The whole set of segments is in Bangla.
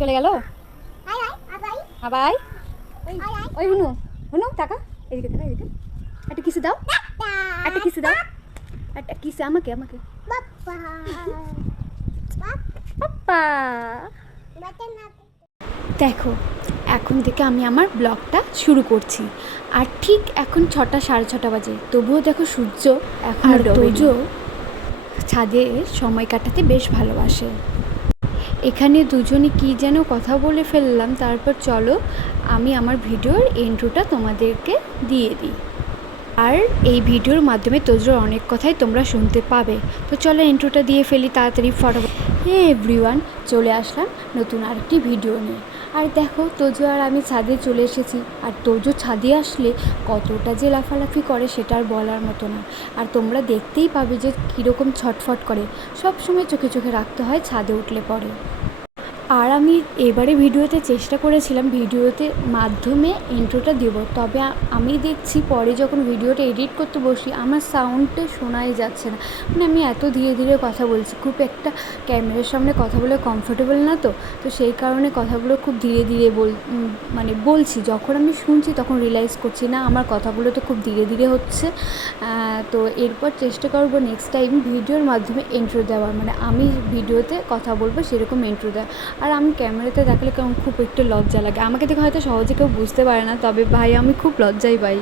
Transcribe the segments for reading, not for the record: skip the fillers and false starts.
চলে গেল আবাই। ওই হুনু হুনু টাকা এদিকে টাকা এদিকে একটা কিসে দাও, একটা কিসে দাও, একটা কিসে আমাকে আমাকে পাপ্পা। দেখো এখন থেকে আমি আমার ব্লগটা শুরু করছি। আর ঠিক এখন 6টা সাড়ে 6টা বাজে, তবুও দেখো সূর্য এখন তোজো ছাদে সময় কাটাতে বেশ ভালোবাসে। এখানে দুজনে কি যেন কথা বলে ফেললাম, তারপর চলো আমি আমার ভিডিওর ইন্ট্রোটা তোমাদেরকে দিয়ে দিই। আর এই ভিডিওর মাধ্যমে তোজোর অনেক কথাই তোমরা শুনতে পাবে। তো চলো ইন্ট্রোটা দিয়ে ফেলি তাড়াতাড়ি ফটাফট। হে এভরিওয়ান, চলে আসলাম নতুন আরেকটি ভিডিও নিয়ে। আর দেখো তোজো আর আমি ছাদে চলে এসেছি। আর তোজো ছাদে আসলে কতটা যে লাফালাফি করে সেটা আর বলার মতো না। আর তোমরা দেখতেই পাবে যে কীরকম ছটফট করে, সব সময় চোখে চোখে রাখতে হয় ছাদে উঠলে পরে। আর আমি এবারে ভিডিওতে চেষ্টা করেছিলাম ভিডিওতে মাধ্যমে ইন্ট্রোটা দেবো, তবে আমি দেখছি পরে যখন ভিডিওটা এডিট করতে বসি আমার সাউন্ডটা শোনাই যাচ্ছে না। মানে আমি এত ধীরে ধীরে কথা বলছি, খুব একটা ক্যামেরার সামনে কথা বলে কমফোর্টেবল না, তো সেই কারণে কথাগুলো খুব ধীরে ধীরে বলছি। যখন আমি শুনছি তখন রিয়েলাইজ করছি না আমার কথাগুলো তো খুব ধীরে ধীরে হচ্ছে। তো এরপর চেষ্টা করব নেক্সট টাইম ভিডিওর মাধ্যমে ইন্ট্রো দেওয়ার, মানে আমি ভিডিওতে কথা বলবো সেরকম ইন্ট্রো দেওয়া। আর আমি ক্যামেরাতে দেখালে কেমন খুব একটু লজ্জা লাগে, আমাকে দেখে হয়তো সহজে কেউ বুঝতে পারে না, তবে ভাই আমি খুব লজ্জাই পাই।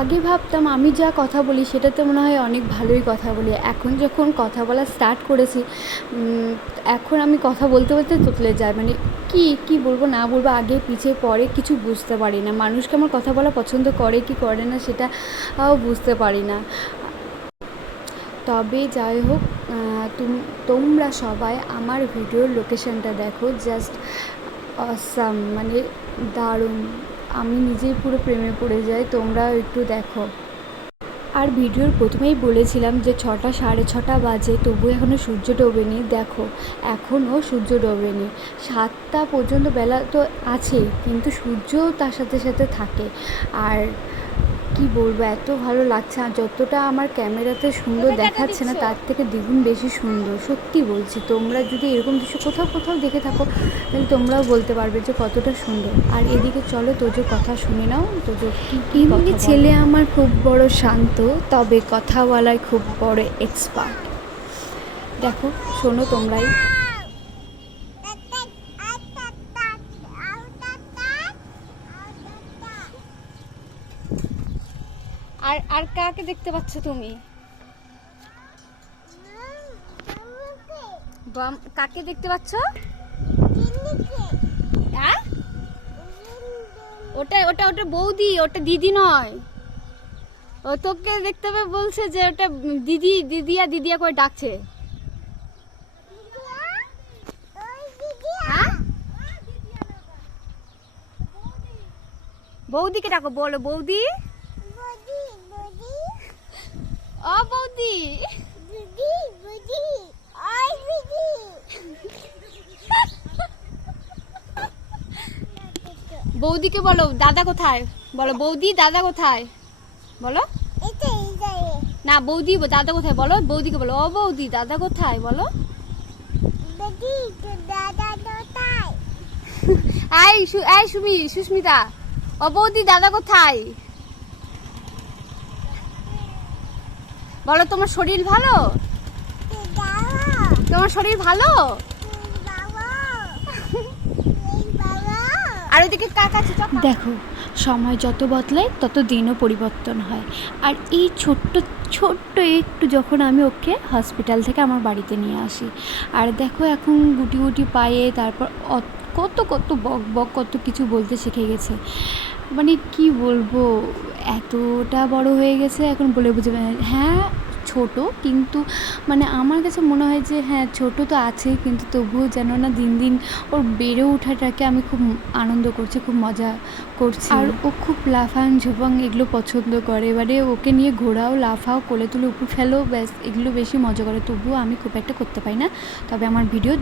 আগে ভাবতাম আমি যা কথা বলি সেটাতে মনে হয় অনেক ভালোই কথা বলি, এখন যখন কথা বলা স্টার্ট করেছি এখন আমি কথা বলতে বলতে তোতলে যায়, মানে কি বলবো না বলবো আগে পিছিয়ে পরে কিছু বুঝতে পারি না। মানুষকে আমার কথা বলা পছন্দ করে কি করে না সেটাও বুঝতে পারি না। তবে যাই হোক, তোমরা সবাই আমার ভিডিওর লোকেশনটা দেখো, জাস্ট অসাম, মানে দারুণ। আমি নিজেই পুরো প্রেমে পড়ে যাই, তোমরাও একটু দেখো। আর ভিডিওর প্রথমেই বলেছিলাম যে 6টা সাড়ে 6টা বাজে, তবু এখনও সূর্য ডোবেনি। দেখো এখনও সূর্য ডোবেনি, 7টা পর্যন্ত বেলা তো আছে, কিন্তু সূর্যও তার সাথে সাথে থাকে। আর কি বলবো, এত ভালো লাগছে। আর যতটা আমার ক্যামেরাতে সুন্দর দেখাচ্ছে না তার থেকে দ্বিগুণ বেশি সুন্দর, সত্যি বলছি। তোমরা যদি এরকম দৃশ্য কোথাও দেখে থাকো তাহলে তোমরাও বলতে পারবে যে কতটা সুন্দর। আর এদিকে চলো তোজোর কথা শুনে নাও। তোজো কি এমনি ছেলে আমার খুব বড় শান্ত, তবে কথা বলায় খুব বড় এক্সপার্ট। দেখো শোনো তোমরাই। আর কাকে দেখতে পাচ্ছ তুমি? কাকে দেখতে পাচ্ছ? ওটা ওটা ওটা বৌদি, ওটা দিদি নয়। ও তোকে দেখতে হবে বলছে যে ওটা দিদি, দিদিয়া দিদিয়া করে ডাকছে। বৌদিকে ডাকো, বলো বৌদি। ও বৌদি, বৌদিকে বলো দাদা কোথায়, বলো বৌদি দাদা কোথায়, বলো না বৌদি দাদা কোথায় বলো, বৌদিকে বলো ও বৌদি দাদা কোথায় বলো। সুস্মিতা, ও বৌদি দাদা কোথায় বলো। তোমার শরীর ভালো, তোমার শরীর ভালো। আর ওইদিকে কাকা দেখো, সময় যত বদলায় তত দিনও পরিবর্তন হয়। আর এই ছোট্ট একটু যখন আমি ওকে হসপিটাল থেকে আমার বাড়িতে নিয়ে আসি, আর দেখো এখন গুটি পায়ে, তারপর কত বক কত কিছু বলতে শিখে গেছে। মানে কি বলবো, এতটা বড় হয়ে গেছে এখন বলে বুঝবে। হ্যাঁ ছোট, কিন্তু মানে আমার কাছে মনে হয় যে হ্যাঁ ছোট তো আছে, কিন্তু তবুও যেন না দিন দিন ওর বেড়ে ওঠাটাকে আমি খুব আনন্দ করছি, খুব মজা করছি। আর ও খুব লাফান ঝোপাং এগুলো পছন্দ করে, এবারে ওকে নিয়ে ঘোরাও, লাফাও, কোলে তুলে উপর ফেলো, ব্যাস এগুলো বেশি মজা করে। তবুও আমি খুব একটা করতে পারি না, তবে আমার ভিডিও